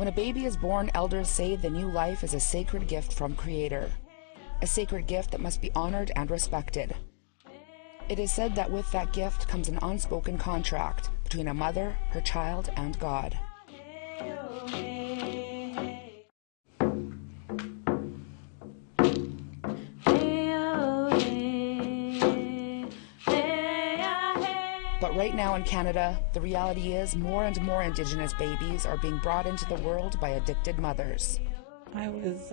When a baby is born, elders say the new life is a sacred gift from Creator, a sacred gift that must be honored and respected. It is said that with that gift comes an unspoken contract between a mother, her child, and God. But right now in Canada, the reality is more and more Indigenous babies are being brought into the world by addicted mothers. I was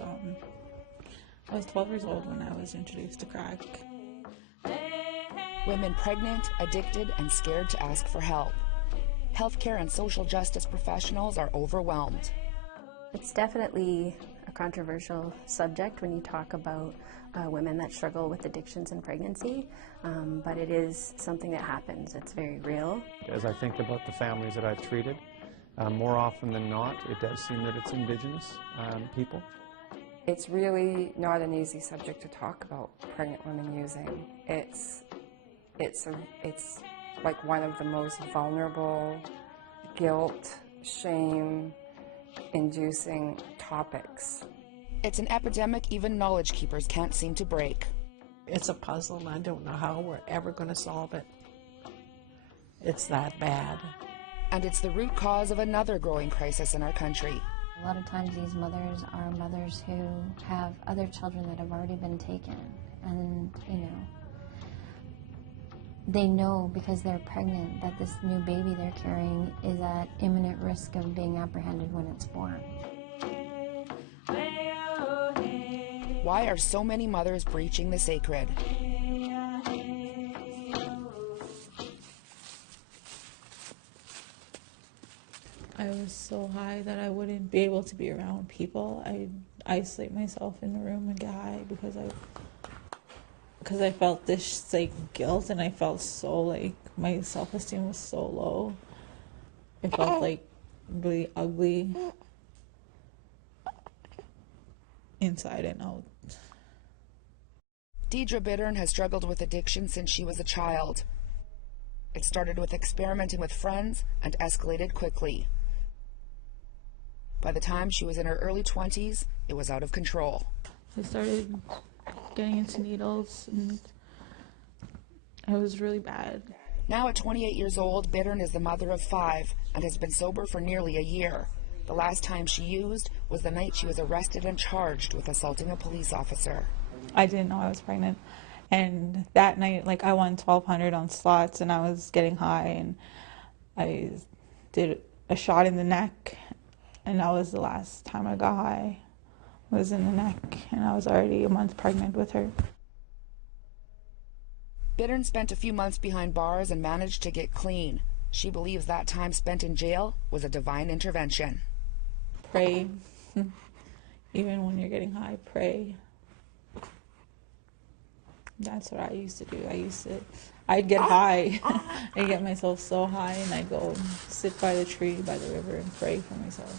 12 years old when I was introduced to crack. Women pregnant, addicted, and scared to ask for help. Healthcare and social justice professionals are overwhelmed. It's definitely a controversial subject when you talk about women that struggle with addictions in pregnancy, but it is something that happens. It's very real. As I think about the families that I've treated, more often than not, it does seem that it's Indigenous people. It's really not an easy subject to talk about, pregnant women using. It's like one of the most vulnerable, guilt, shame inducing topics. It's an epidemic even knowledge keepers can't seem to break. It's a puzzle and I don't know how we're ever going to solve it. It's that bad. And it's the root cause of another growing crisis in our country. A lot of times these mothers are mothers who have other children that have already been taken, and they know because they're pregnant that this new baby they're carrying is at imminent risk of being apprehended when it's born. Why are so many mothers breaching the sacred? I was so high that I wouldn't be able to be around people. I'd isolate myself in the room and get high because I felt this like guilt, and I felt so like my self-esteem was so low. It felt like really ugly inside and out. Deidre Bittern has struggled with addiction since she was a child. It started with experimenting with friends and escalated quickly. By the time she was in her early 20s, it was out of control. I started getting into needles, and it was really bad. Now at 28 years old, Bittern is the mother of 5 and has been sober for nearly a year. The last time she used was the night she was arrested and charged with assaulting a police officer. I didn't know I was pregnant, and that night, like, I won $1,200 on slots, and I was getting high, and I did a shot in the neck, and that was the last time I got high, was in the neck, and I was already a month pregnant with her. Bittern spent a few months behind bars and managed to get clean. She believes that time spent in jail was a divine intervention. Pray. Even when you're getting high, pray. That's what I used to do. I'd get high. I'd get myself so high, and I'd go and sit by the tree, by the river, and pray for myself.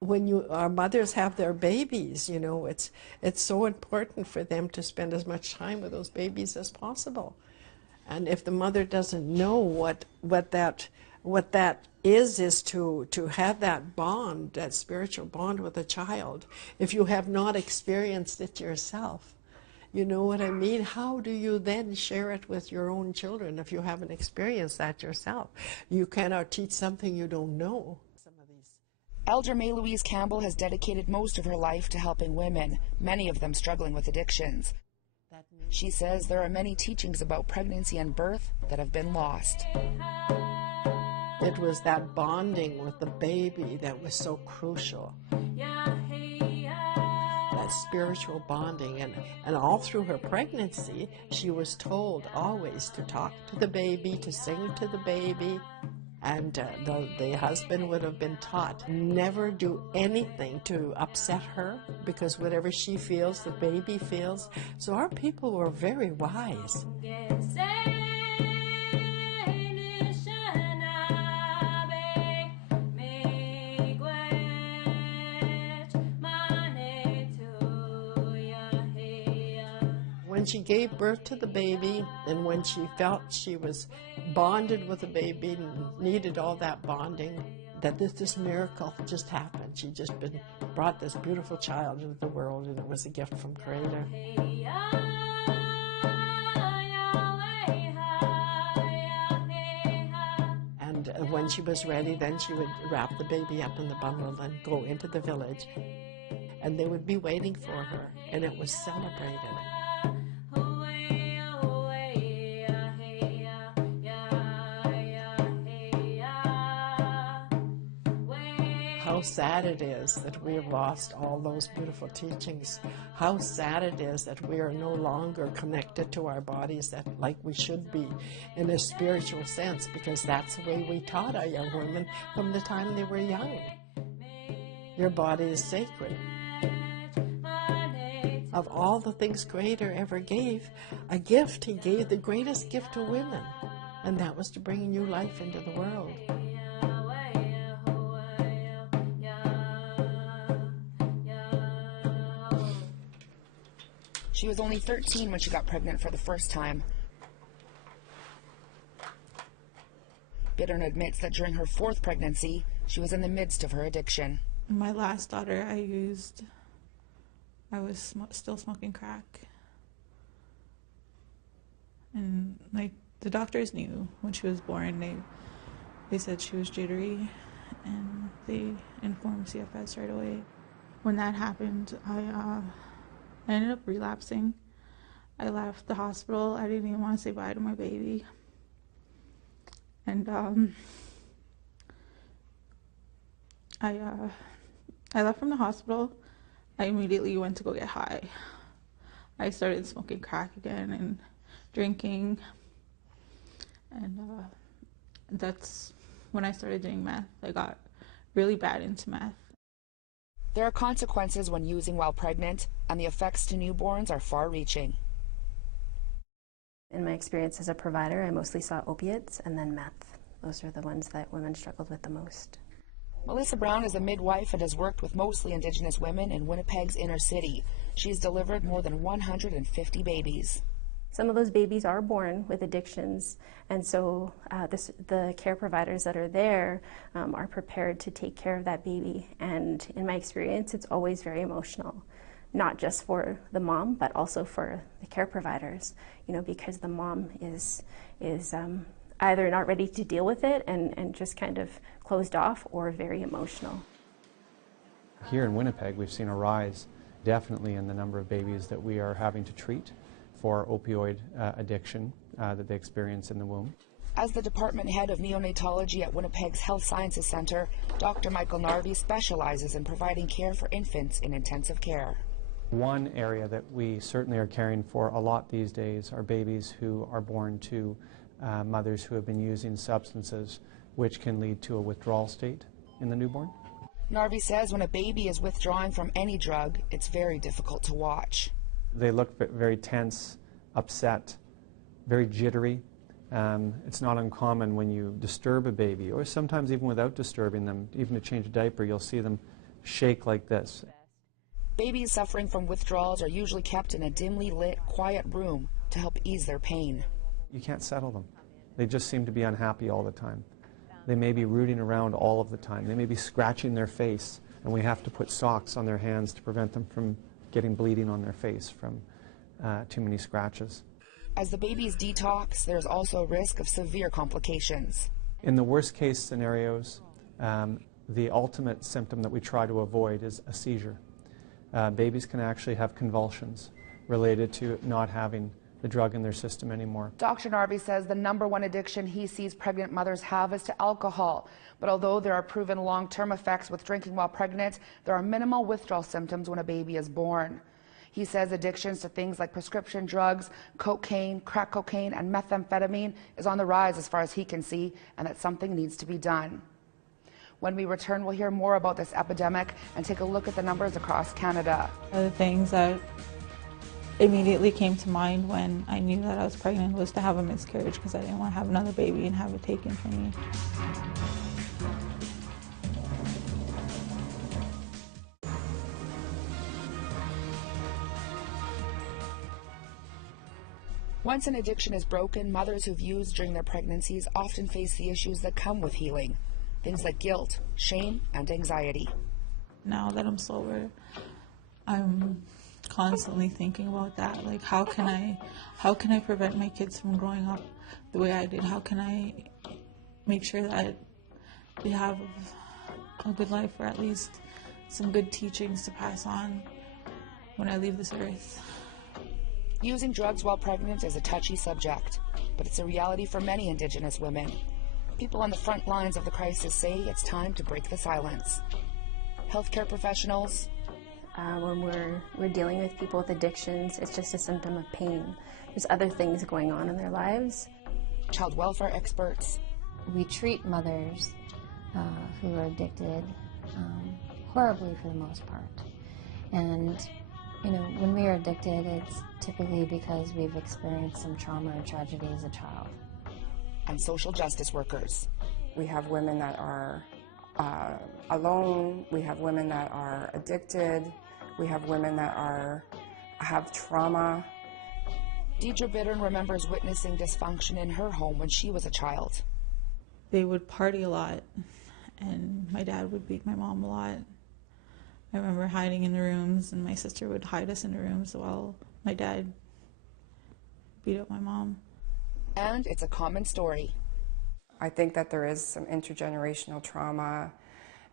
When our mothers have their babies, it's so important for them to spend as much time with those babies as possible. And if the mother doesn't know what that is to have that bond, that spiritual bond with a child, if you have not experienced it yourself, you know what I mean? How do you then share it with your own children if you haven't experienced that yourself? You cannot teach something you don't know. Elder May Louise Campbell has dedicated most of her life to helping women, many of them struggling with addictions. She says there are many teachings about pregnancy and birth that have been lost. It was that bonding with the baby that was so crucial. That spiritual bonding. And all through her pregnancy, she was told always to talk to the baby, to sing to the baby. And the husband would have been taught never do anything to upset her, because whatever she feels, the baby feels. So our people were very wise. When she gave birth to the baby, and when she felt she was bonded with the baby and needed all that bonding, that this miracle just happened. She just brought this beautiful child into the world, and it was a gift from Creator. And when she was ready, then she would wrap the baby up in the bundle and go into the village, and they would be waiting for her, and it was celebrated. How sad it is that we have lost all those beautiful teachings. How sad it is that we are no longer connected to our bodies like we should be in a spiritual sense, because that's the way we taught our young women from the time they were young. Your body is sacred. Of all the things Creator ever gave, a gift, He gave the greatest gift to women, and that was to bring new life into the world. She was only 13 when she got pregnant for the first time. Bittern admits that during her fourth pregnancy, she was in the midst of her addiction. My last daughter, I was still smoking crack. And like the doctors knew when she was born, they said she was jittery, and they informed CFS right away. When that happened, I ended up relapsing. I left the hospital. I didn't even want to say bye to my baby. And I left from the hospital. I immediately went to go get high. I started smoking crack again and drinking. And that's when I started doing meth. I got really bad into meth. There are consequences when using while pregnant, and the effects to newborns are far-reaching. In my experience as a provider, I mostly saw opiates and then meth. Those are the ones that women struggled with the most. Melissa Brown is a midwife and has worked with mostly Indigenous women in Winnipeg's inner city. She's delivered more than 150 babies. Some of those babies are born with addictions, and so the care providers that are there are prepared to take care of that baby. And in my experience, it's always very emotional, not just for the mom, but also for the care providers, because the mom is either not ready to deal with it and just kind of closed off, or very emotional. Here in Winnipeg, we've seen a rise definitely in the number of babies that we are having to treat for opioid addiction that they experience in the womb. As the department head of neonatology at Winnipeg's Health Sciences Centre, Dr. Michael Harvey specializes in providing care for infants in intensive care. One area that we certainly are caring for a lot these days are babies who are born to mothers who have been using substances, which can lead to a withdrawal state in the newborn. Harvey says when a baby is withdrawing from any drug, it's very difficult to watch. They look very tense, upset, very jittery. It's not uncommon when you disturb a baby, or sometimes even without disturbing them, even to change a diaper, you'll see them shake like this. Babies suffering from withdrawals are usually kept in a dimly lit, quiet room to help ease their pain. You can't settle them. They just seem to be unhappy all the time. They may be rooting around all of the time. They may be scratching their face, and we have to put socks on their hands to prevent them from getting bleeding on their face from too many scratches. As the babies detox, there's also a risk of severe complications. In the worst case scenarios, the ultimate symptom that we try to avoid is a seizure. Babies can actually have convulsions related to not having the drug in their system anymore. Dr. Harvey says the #1 addiction he sees pregnant mothers have is to alcohol. But although there are proven long-term effects with drinking while pregnant, there are minimal withdrawal symptoms when a baby is born. He says addictions to things like prescription drugs, cocaine, crack cocaine, and methamphetamine is on the rise as far as he can see, and that something needs to be done. When we return, we'll hear more about this epidemic and take a look at the numbers across Canada. One of the things that immediately came to mind when I knew that I was pregnant was to have a miscarriage, because I didn't want to have another baby and have it taken from me. Once an addiction is broken, mothers who've used during their pregnancies often face the issues that come with healing. Things like guilt, shame, and anxiety. Now that I'm sober, I'm constantly thinking about that. Like, how can I prevent my kids from growing up the way I did? How can I make sure that they have a good life, or at least some good teachings to pass on when I leave this earth? Using drugs while pregnant is a touchy subject, but it's a reality for many Indigenous women. People on the front lines of the crisis say it's time to break the silence. Healthcare professionals. When we're dealing with people with addictions, it's just a symptom of pain. There's other things going on in their lives. Child welfare experts. We treat mothers who are addicted horribly for the most part. And, you know, when we are addicted, it's typically because we've experienced some trauma or tragedy as a child. And social justice workers. We have women that are alone. We have women that are addicted. We have women that have trauma. Deidre Bittern remembers witnessing dysfunction in her home when she was a child. They would party a lot, and my dad would beat my mom a lot. I remember hiding in the rooms, and my sister would hide us in the rooms while my dad beat up my mom. And it's a common story. I think that there is some intergenerational trauma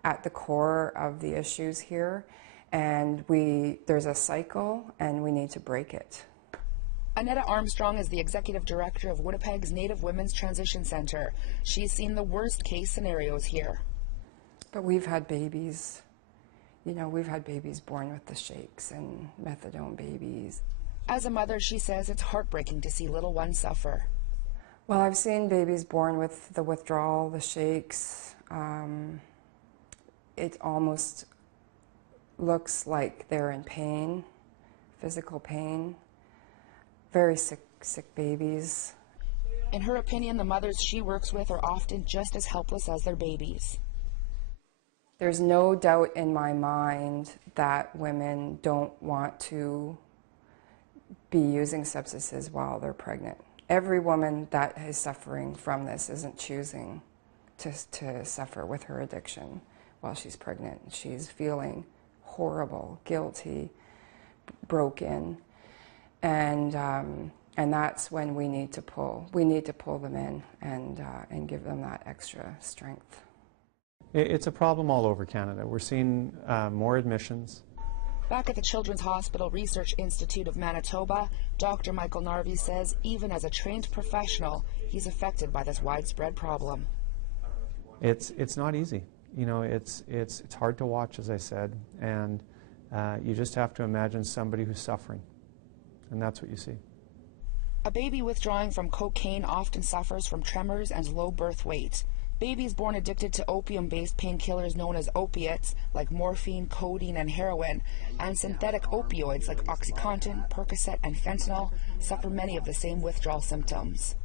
at the core of the issues here, and there's a cycle, and we need to break it. Annetta Armstrong is the executive director of Winnipeg's Native Women's Transition Center. She's seen the worst case scenarios here. But we've had babies, we've had babies born with the shakes and methadone babies. As a mother, she says it's heartbreaking to see little ones suffer. Well, I've seen babies born with the withdrawal, the shakes. It almost looks like they're in pain, physical pain. Very sick babies. In her opinion, the mothers she works with are often just as helpless as their babies. There's no doubt in my mind that women don't want to be using substances while they're pregnant. Every woman that is suffering from this isn't choosing to suffer with her addiction while she's pregnant. She's feeling horrible, guilty, broken. And that's when we need to pull them in and give them that extra strength. It's a problem all over Canada. We're seeing more admissions. Back at the Children's Hospital Research Institute of Manitoba, Dr. Michael Harvey says even as a trained professional, he's affected by this widespread problem. It's not easy. It's hard to watch, as I said, and you just have to imagine somebody who's suffering. And that's what you see. A baby withdrawing from cocaine often suffers from tremors and low birth weight. Babies born addicted to opium-based painkillers known as opiates, like morphine, codeine, and heroin, and synthetic opioids like OxyContin, Percocet, and fentanyl, suffer many of the same withdrawal symptoms.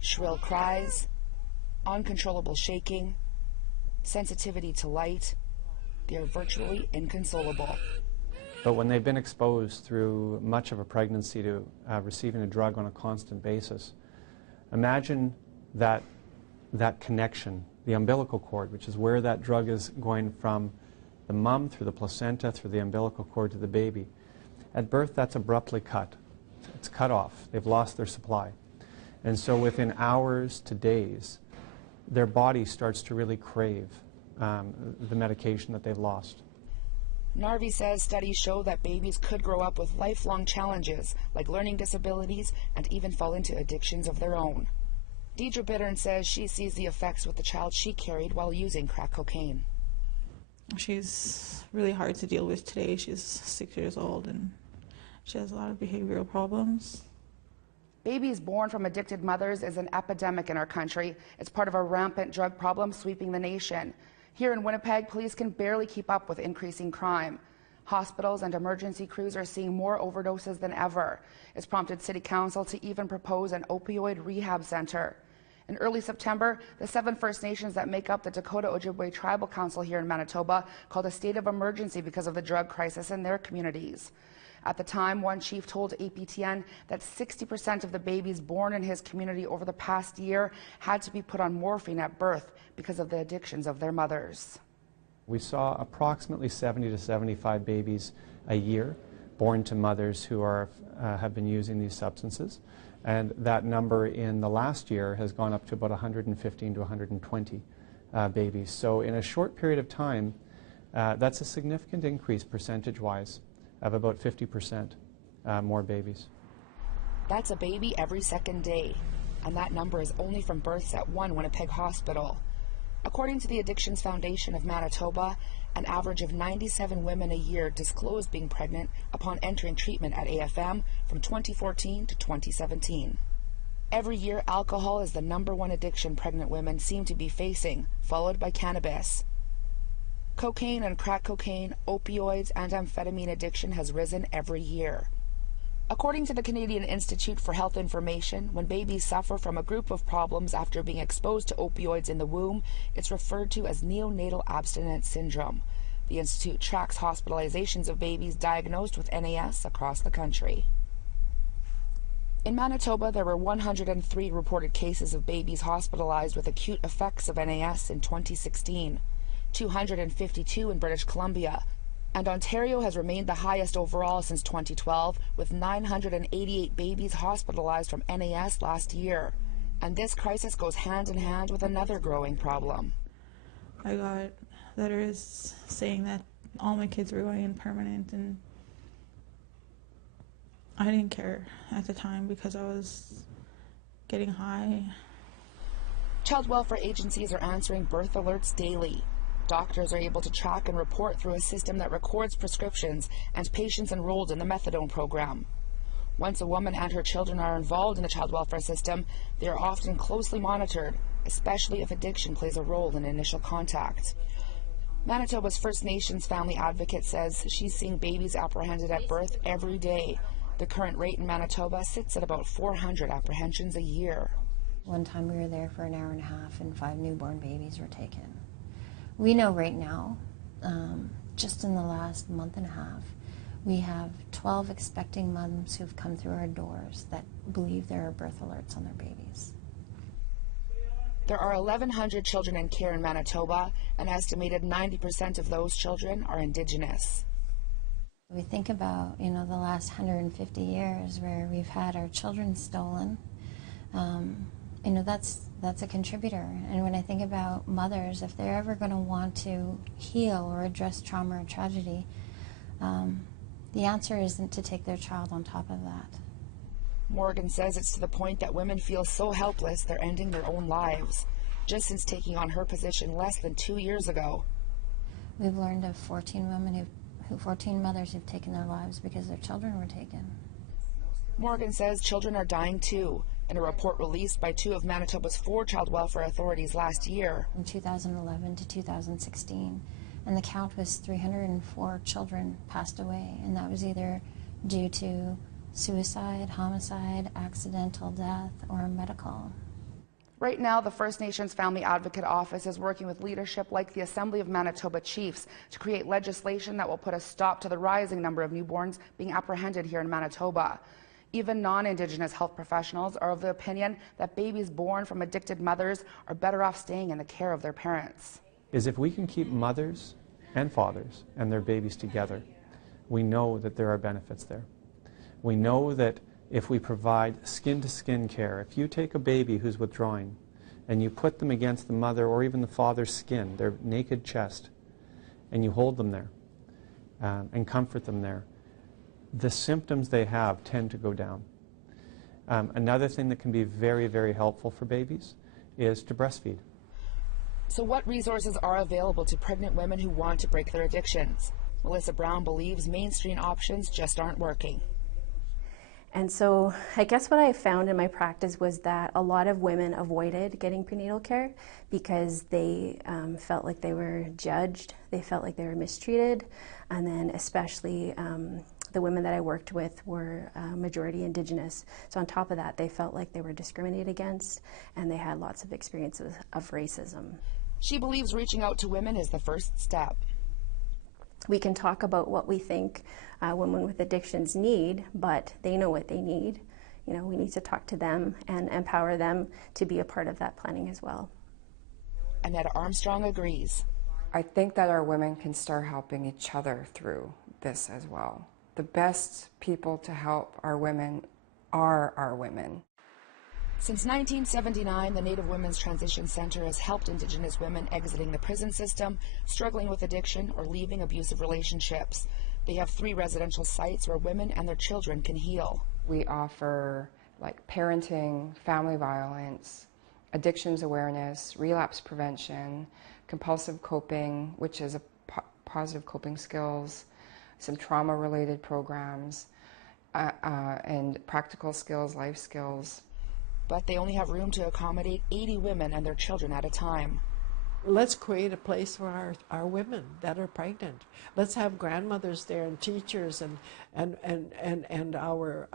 Shrill cries, uncontrollable shaking, sensitivity to light. They are virtually inconsolable. But when they've been exposed through much of a pregnancy to receiving a drug on a constant basis, imagine that connection, the umbilical cord, which is where that drug is going from the mom through the placenta, through the umbilical cord to the baby. At birth, that's abruptly cut. It's cut off. They've lost their supply. And so within hours to days, their body starts to really crave the medication that they've lost. Narvi says studies show that babies could grow up with lifelong challenges like learning disabilities and even fall into addictions of their own. Deidre Bittern says she sees the effects with the child she carried while using crack cocaine. She's really hard to deal with today. She's 6 years old and she has a lot of behavioral problems. Babies born from addicted mothers is an epidemic in our country. It's part of a rampant drug problem sweeping the nation. Here in Winnipeg, police can barely keep up with increasing crime. Hospitals and emergency crews are seeing more overdoses than ever. It's prompted City Council to even propose an opioid rehab center. In early September, the 7 First Nations that make up the Dakota Ojibwe Tribal Council here in Manitoba called a state of emergency because of the drug crisis in their communities. At the time, one chief told APTN that 60% of the babies born in his community over the past year had to be put on morphine at birth because of the addictions of their mothers. We saw approximately 70 to 75 babies a year born to mothers who have been using these substances, and that number in the last year has gone up to about 115 to 120 babies. So in a short period of time, that's a significant increase percentage-wise of about 50% more babies. That's a baby every second day, and that number is only from births at one Winnipeg hospital. According to the Addictions Foundation of Manitoba, an average of 97 women a year disclosed being pregnant upon entering treatment at AFM from 2014 to 2017. Every year, alcohol is the #1 addiction pregnant women seem to be facing, followed by cannabis. Cocaine and crack cocaine, opioids, and amphetamine addiction has risen every year. According to the Canadian Institute for Health Information, when babies suffer from a group of problems after being exposed to opioids in the womb, it's referred to as neonatal abstinence syndrome. The Institute tracks hospitalizations of babies diagnosed with NAS across the country. In Manitoba, there were 103 reported cases of babies hospitalized with acute effects of NAS in 2016, 252 in British Columbia, and Ontario has remained the highest overall since 2012, with 988 babies hospitalized from NAS last year. And this crisis goes hand in hand with another growing problem. I got letters saying that all my kids were going in permanent, and I didn't care at the time because I was getting high. Child welfare agencies are answering birth alerts daily. Doctors are able to track and report through a system that records prescriptions and patients enrolled in the methadone program. Once a woman and her children are involved in the child welfare system, they are often closely monitored, especially if addiction plays a role in initial contact. Manitoba's First Nations family advocate says she's seeing babies apprehended at birth every day. The current rate in Manitoba sits at about 400 apprehensions a year. One time we were there for an hour and a half and 5 newborn babies were taken. We know right now, just in the last month and a half, we have 12 expecting moms who've come through our doors that believe there are birth alerts on their babies. There are 1,100 children in care in Manitoba. An estimated 90% of those children are Indigenous. We think about, the last 150 years where we've had our children stolen. That's a contributor. And when I think about mothers, if they're ever going to want to heal or address trauma or tragedy, the answer isn't to take their child on top of that. Morgan says it's to the point that women feel so helpless they're ending their own lives, just since taking on her position less than 2 years ago. We've learned of 14 mothers who've taken their lives because their children were taken. Morgan says children are dying too. In a report released by 2 of Manitoba's 4 child welfare authorities last year. From 2011 to 2016, and the count was 304 children passed away, and that was either due to suicide, homicide, accidental death, or medical. Right now, the First Nations Family Advocate Office is working with leadership like the Assembly of Manitoba Chiefs to create legislation that will put a stop to the rising number of newborns being apprehended here in Manitoba. Even non-Indigenous health professionals are of the opinion that babies born from addicted mothers are better off staying in the care of their parents. Is if we can keep mothers and fathers and their babies together, we know that there are benefits there. We know that if we provide skin-to-skin care, if you take a baby who's withdrawing and you put them against the mother or even the father's skin, their naked chest, and you hold them there and comfort them there, the symptoms they have tend to go down. Another thing that can be very, very helpful for babies is to breastfeed. So what resources are available to pregnant women who want to break their addictions? Melissa Brown believes mainstream options just aren't working. And so I guess what I found in my practice was that a lot of women avoided getting prenatal care because they felt like they were judged, they felt like they were mistreated, and then especially the women that I worked with were majority Indigenous. So on top of that, they felt like they were discriminated against, and they had lots of experiences of racism. She believes reaching out to women is the first step. We can talk about what we think women with addictions need, but they know what they need. You know, we need to talk to them and empower them to be a part of that planning as well. Annette Armstrong agrees. I think that our women can start helping each other through this as well. The best people to help our women are our women. Since 1979, the Native Women's Transition Center has helped Indigenous women exiting the prison system, struggling with addiction, or leaving abusive relationships. They have 3 residential sites where women and their children can heal. We offer like parenting, family violence, addictions awareness, relapse prevention, compulsive coping, which is a positive coping skills, some trauma-related programs, and practical skills, life skills. But they only have room to accommodate 80 women and their children at a time. Let's create a place for our women that are pregnant. Let's have grandmothers there and teachers and our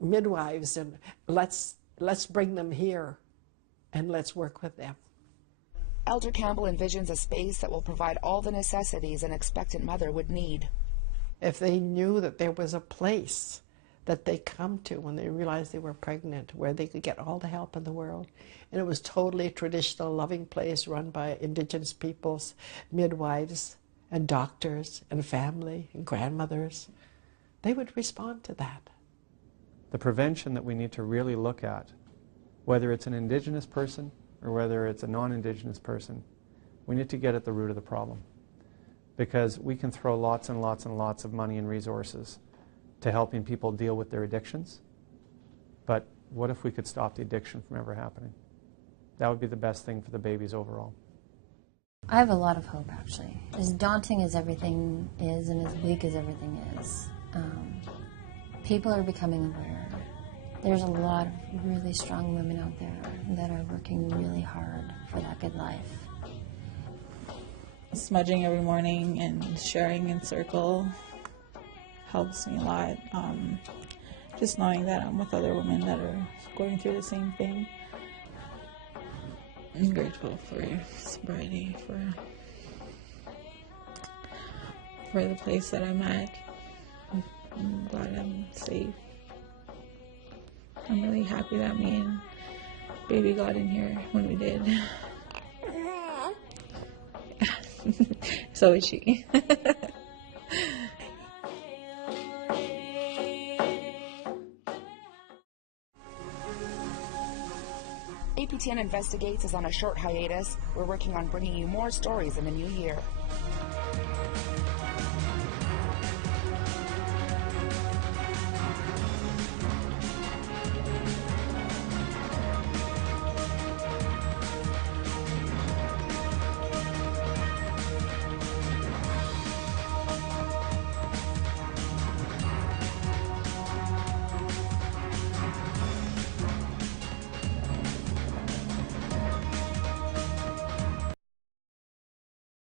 midwives, and let's bring them here and let's work with them. Elder Campbell envisions a space that will provide all the necessities an expectant mother would need. If they knew that there was a place that they come to when they realized they were pregnant, where they could get all the help in the world, and it was totally a traditional, loving place run by Indigenous peoples, midwives and doctors and family and grandmothers, they would respond to that. The prevention that we need to really look at, whether it's an Indigenous person or whether it's a non-Indigenous person, we need to get at the root of the problem. Because we can throw lots and lots and lots of money and resources to helping people deal with their addictions, but what if we could stop the addiction from ever happening? That would be the best thing for the babies overall. I have a lot of hope, actually. As daunting as everything is and as bleak as everything is, people are becoming aware. There's a lot of really strong women out there that are working really hard for that good life. Smudging every morning and sharing in circle helps me a lot. Just knowing that I'm with other women that are going through the same thing. I'm grateful for sobriety, for the place that I'm at. I'm glad I'm safe. I'm really happy that me and baby got in here when we did. So is she. APTN Investigates is on a short hiatus. We're working on bringing you more stories in the new year.